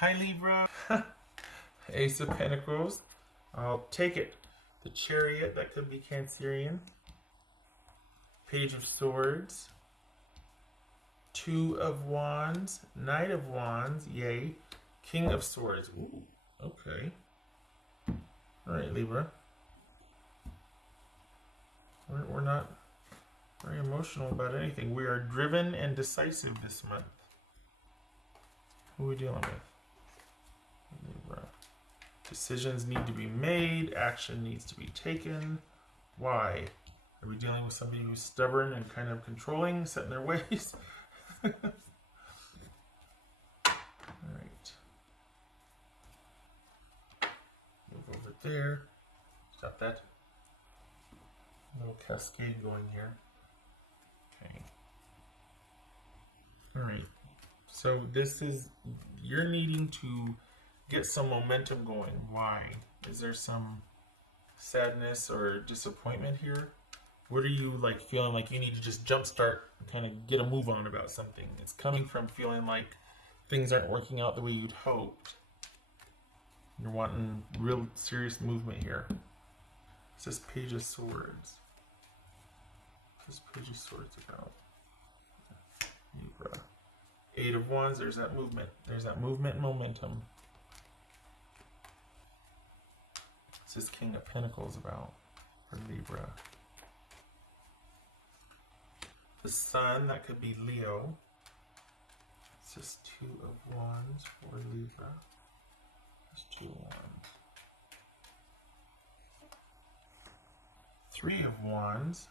Hi Libra. Ace of Pentacles. I'll take it. The Chariot, that could be Cancerian. Page of Swords. Two of Wands. Knight of Wands. Yay. King of Swords. Ooh, okay. Alright, Libra. We're not very emotional about anything. We are driven and decisive this month. Who are we dealing with? Libra. Decisions need to be made. Action needs to be taken. Why? Are we dealing with somebody who's stubborn and kind of controlling, set in their ways? Alright. Move over there. Stop that. Little cascade going here. Okay. Alright. So this is, you're needing to get some momentum going. Why? Is there some sadness or disappointment here? What are you like feeling like you need to just jumpstart, kind of get a move on about something? It's coming from feeling like things aren't working out the way you'd hoped. You're wanting real serious movement here. It's this Page of Swords. What's this Page of Swords about? Libra. Eight of Wands, there's that movement. There's that movement and momentum. What's this King of Pentacles about for Libra? The Sun, that could be Leo. It's just Two of Wands for Libra. There's two of Wands. Three of Wands.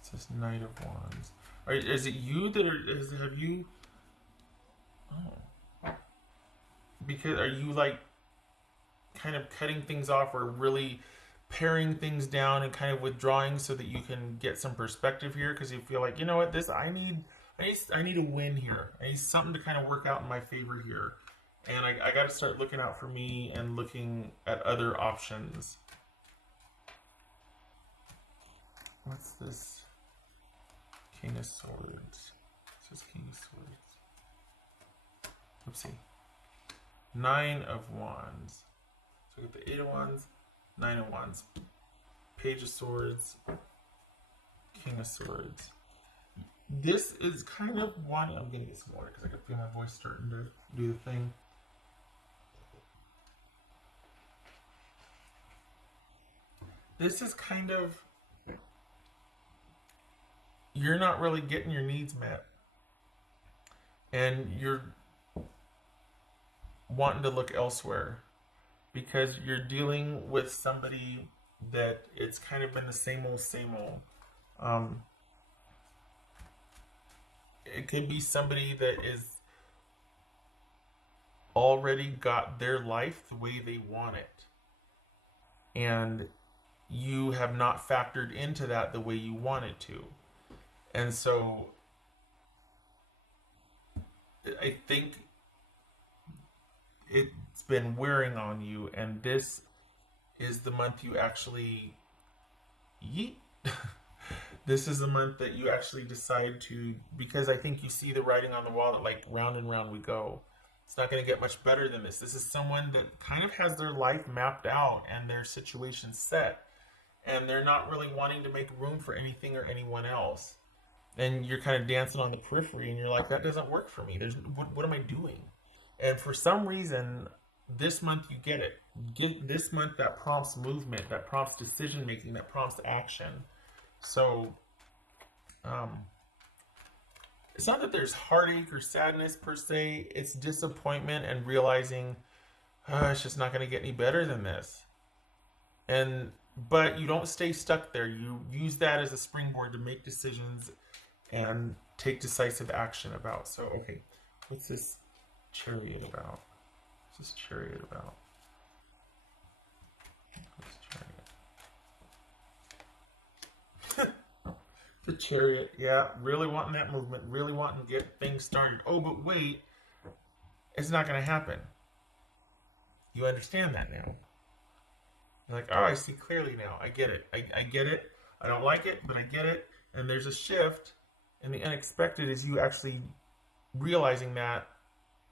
It's this Knight of Wands. Is it you that are, have you? Oh. Because are you like kind of cutting things off or really paring things down and kind of withdrawing so that you can get some perspective here? Because you feel like, you know what, this I need a win here. I need something to kind of work out in my favor here. And I got to start looking out for me and looking at other options. What's this? King of Swords. What's this King of Swords? Oopsie. Nine of Wands. So we got the Eight of Wands, Nine of Wands, Page of Swords, King of Swords. This is kind of one. I'm gonna get some water because I can feel my voice starting to do the thing. This is kind of, you're not really getting your needs met, and you're wanting to look elsewhere because you're dealing with somebody that it's kind of been the same old, same old. It could be somebody that is already got their life the way they want it, and you have not factored into that the way you want it to. And so I think it's been wearing on you, and this is the month you actually yeet. This is the month that you actually decide to, because I think you see the writing on the wall that like round and round we go. It's not going to get much better than this. This is someone that kind of has their life mapped out and their situation set, and they're not really wanting to make room for anything or anyone else. And you're kind of dancing on the periphery, and you're like, that doesn't work for me. What am I doing? And for some reason, this month you get it. Get this month that prompts movement, that prompts decision making, that prompts action. So, it's not that there's heartache or sadness per se. It's disappointment and realizing, it's just not going to get any better than this. But you don't stay stuck there. You use that as a springboard to make decisions and take decisive action about. So, okay, what's this Chariot about? What's this Chariot about? What's Chariot? The Chariot, yeah, really wanting that movement, really wanting to get things started. Oh, but wait, it's not going to happen. You understand that now. You're like, oh, I see clearly now. I get it. I get it. I don't like it, but I get it. And there's a shift, and the unexpected is you actually realizing that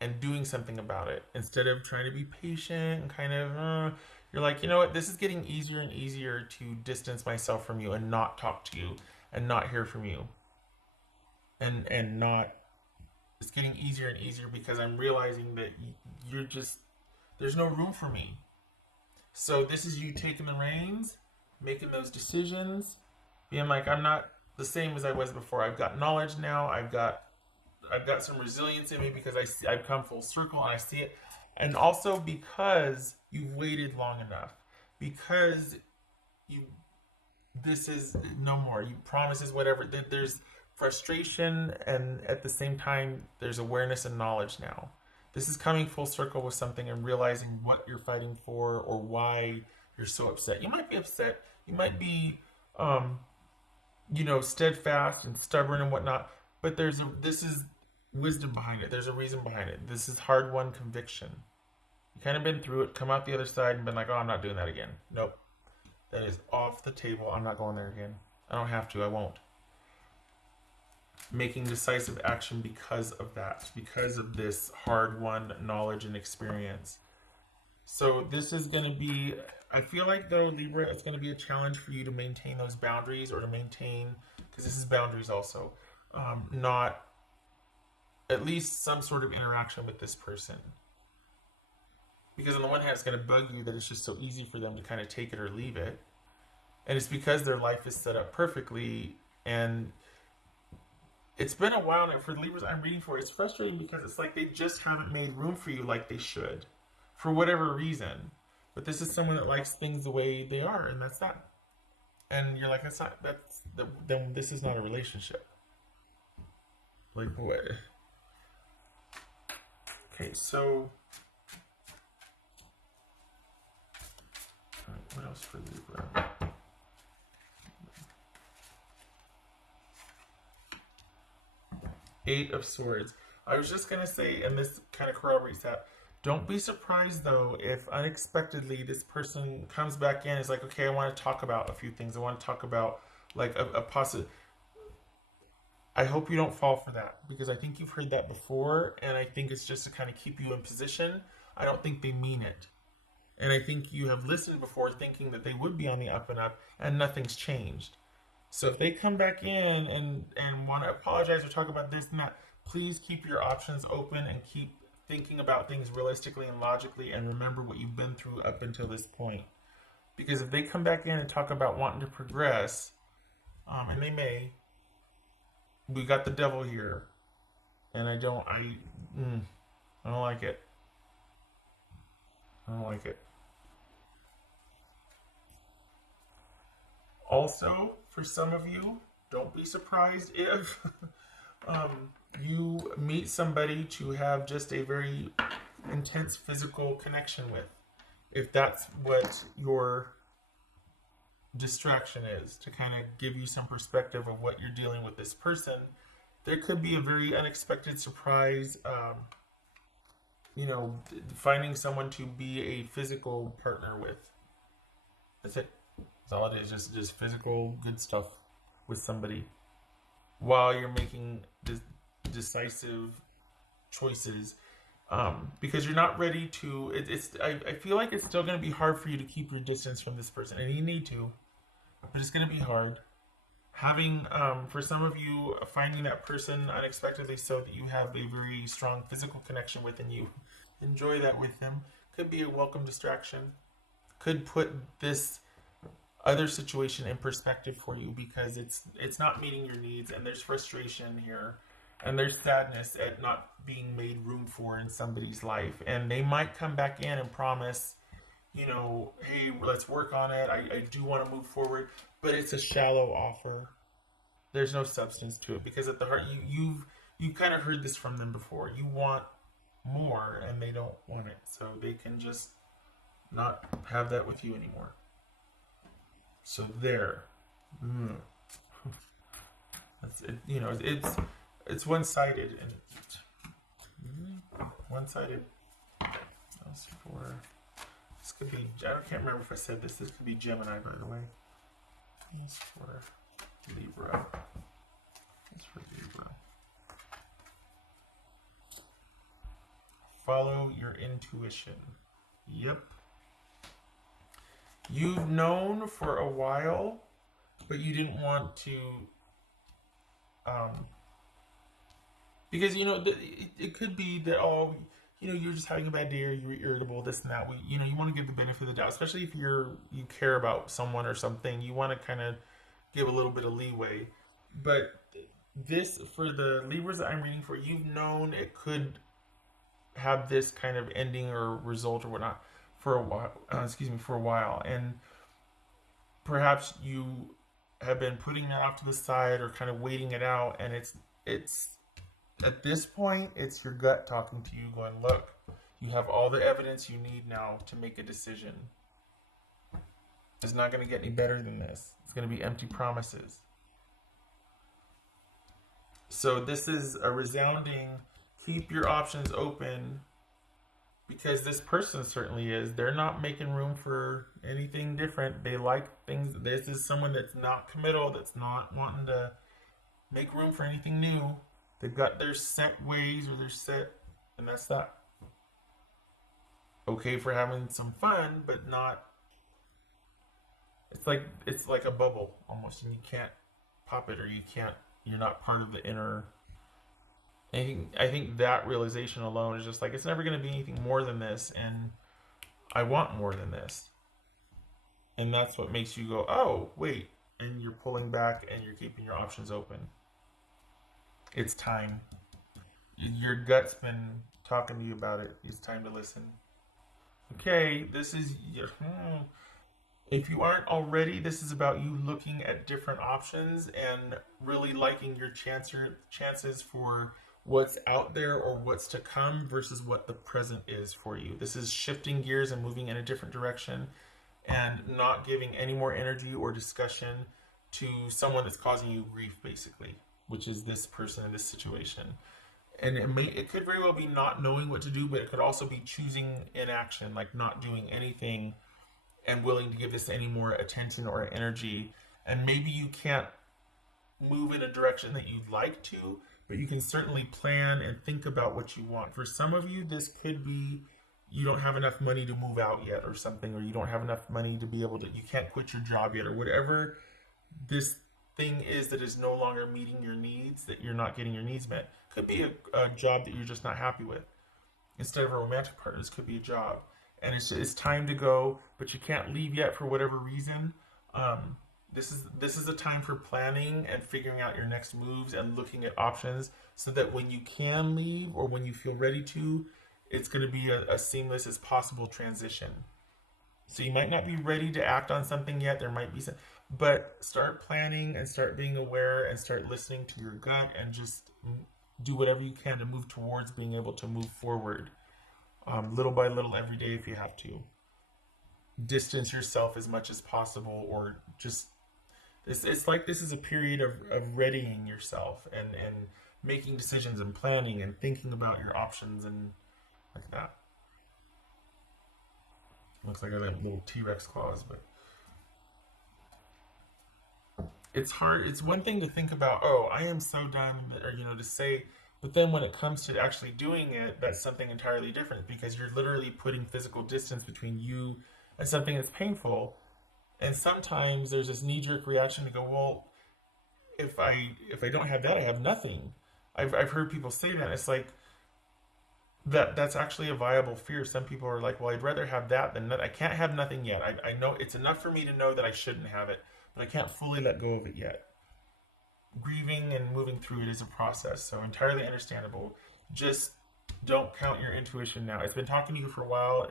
and doing something about it instead of trying to be patient and kind of you're like, you know what, this is getting easier and easier to distance myself from you and not talk to you and not hear from you and not, it's getting easier and easier because I'm realizing that you're just, there's no room for me. So this is you taking the reins, making those decisions, being like, I'm not the same as I was before. I've got knowledge now. I've got some resilience in me because I've come full circle and I see it. And also because you've waited long enough. Because you, this is no more. You promises whatever. There's frustration, and at the same time there's awareness and knowledge now. This is coming full circle with something and realizing what you're fighting for or why you're so upset. You might be upset. You might be steadfast and stubborn and whatnot, but this is wisdom behind it. There's a reason behind it. This is hard won conviction. You kind of been through it, come out the other side and been like, oh, I'm not doing that again. Nope. That is off the table. I'm not going there again. I don't have to. I won't. Making decisive action because of that, because of this hard won knowledge and experience. So this is going to be, I feel like though, Libra, it's going to be a challenge for you to maintain those boundaries or to maintain, because this is boundaries also, not at least some sort of interaction with this person. Because on the one hand, it's going to bug you that it's just so easy for them to kind of take it or leave it. And it's because their life is set up perfectly. And it's been a while now for the Libras I'm reading for. It's frustrating because it's like they just haven't made room for you like they should for whatever reason. But this is someone that likes things the way they are, and that's that. And you're like, then this is not a relationship. Like, what? Okay, so what else for Libra? Eight of Swords. I was just going to say, and this kind of corroborates that, don't be surprised though if unexpectedly this person comes back in and is like, okay, I want to talk about a few things. I want to talk about like a positive. I hope you don't fall for that because I think you've heard that before, and I think it's just to kind of keep you in position. I don't think they mean it. And I think you have listened before thinking that they would be on the up and up, and nothing's changed. So if they come back in and want to apologize or talk about this and that, please keep your options open and keep thinking about things realistically and logically, and remember what you've been through up until this point. Because if they come back in and talk about wanting to progress, and they may, we got the devil here, and I don't like it. I don't like it. Also, for some of you, don't be surprised if you meet somebody to have just a very intense physical connection with. If that's what your distraction is, to kind of give you some perspective of what you're dealing with this person, there could be a very unexpected surprise. Finding someone to be a physical partner with. That's it. That's all it is. Just physical good stuff with somebody while you're making decisive choices. Because you're not ready to. I feel like it's still going to be hard for you to keep your distance from this person, and you need to, but it's going to be hard. Having, for some of you, finding that person unexpectedly so that you have a very strong physical connection with and you enjoy that with them could be a welcome distraction. Could put this other situation in perspective for you because it's not meeting your needs, and there's frustration here, and there's sadness at not being made room for in somebody's life. And they might come back in and promise, hey, let's work on it. I do want to move forward, but it's a shallow offer. There's no substance to it because at the heart, you've kind of heard this from them before. You want more, and they don't want it, so they can just not have that with you anymore. So there, that's it. It's one-sided and one-sided. That's for. This could be. I can't remember if I said this. This could be Gemini, by the way. That's for Libra. follow your intuition. Yep. You've known for a while, but you didn't want to, because it could be that, oh, you're just having a bad day, or you're irritable, this and that. You want to give the benefit of the doubt, especially if you care about someone or something. You want to kind of give a little bit of leeway. But this, for the Libras that I'm reading for, you've known it could have this kind of ending or result or whatnot for a while. For a while, and perhaps you have been putting that off to the side or kind of waiting it out, and it's at this point, it's your gut talking to you, going, look, you have all the evidence you need now to make a decision. It's not going to get any better than this. It's going to be empty promises. So this is a resounding, keep your options open, because this person certainly is. They're not making room for anything different. They like things. This is someone that's not committal, that's not wanting to make room for anything new. They've got their set ways, or their set, and that's that. Okay for having some fun, but not. It's like a bubble almost, and you can't pop it, or you're not part of the inner. I think that realization alone is just like, it's never going to be anything more than this, and I want more than this. And that's what makes you go, oh, wait, and you're pulling back and you're keeping your options open. It's time. Your gut's been talking to you about it. It's time to listen. Okay, this is if you aren't already, this is about you looking at different options and really liking your chances for what's out there or what's to come versus what the present is for you. This is shifting gears and moving in a different direction, and not giving any more energy or discussion to someone that's causing you grief, basically, which is this person in this situation. And it could very well be not knowing what to do, but it could also be choosing inaction, like not doing anything and willing to give this any more attention or energy. And maybe you can't move in a direction that you'd like to, but you can certainly plan and think about what you want. For some of you, this could be you don't have enough money to move out yet or something, or you don't have enough money to be able to, you can't quit your job yet, or whatever this thing is that is no longer meeting your needs, that you're not getting your needs met. Could be a job that you're just not happy with. Instead of a romantic partner, this could be a job. And it's time to go, but you can't leave yet for whatever reason. This is a time for planning and figuring out your next moves and looking at options, so that when you can leave or when you feel ready to, it's going to be a seamless as possible transition. So you might not be ready to act on something yet. There might be some, but start planning and start being aware and start listening to your gut, and just do whatever you can to move towards being able to move forward, little by little, every day if you have to. Distance yourself as much as possible, or just it's like this is a period of readying yourself and making decisions and planning and thinking about your options and like that. Looks like I have little T-Rex claws, but it's hard. It's one thing to think about, oh, I am so done, or to say, but then when it comes to actually doing it, that's something entirely different, because you're literally putting physical distance between you and something that's painful. And sometimes there's this knee-jerk reaction to go, well, if I don't have that, I have nothing. I've heard people say that. It's like that's actually a viable fear. Some people are like, well, I'd rather have that than that. I can't have nothing yet. I know it's enough for me to know that I shouldn't have it, but I can't fully let go of it yet. Grieving and moving through it is a process, so entirely understandable. Just don't count your intuition now. It's been talking to you for a while,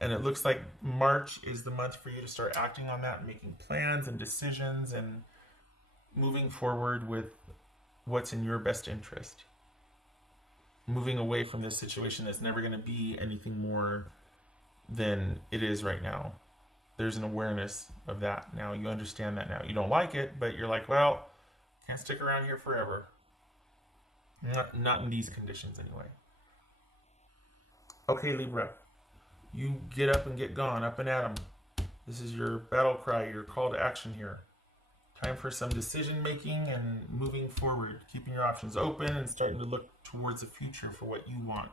and it looks like March is the month for you to start acting on that and making plans and decisions and moving forward with what's in your best interest. Moving away from this situation that's never going to be anything more than it is right now. There's an awareness of that now. You understand that now. You don't like it, but you're like, well, can't stick around here forever. Not in these conditions anyway. Okay, Libra. You get up and get gone, up and at 'em. This is your battle cry, your call to action here. Time for some decision making and moving forward, keeping your options open and starting to look towards the future for what you want.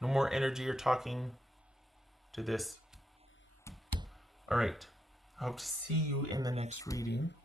No more energy or talking to this. All right. I hope to see you in the next reading.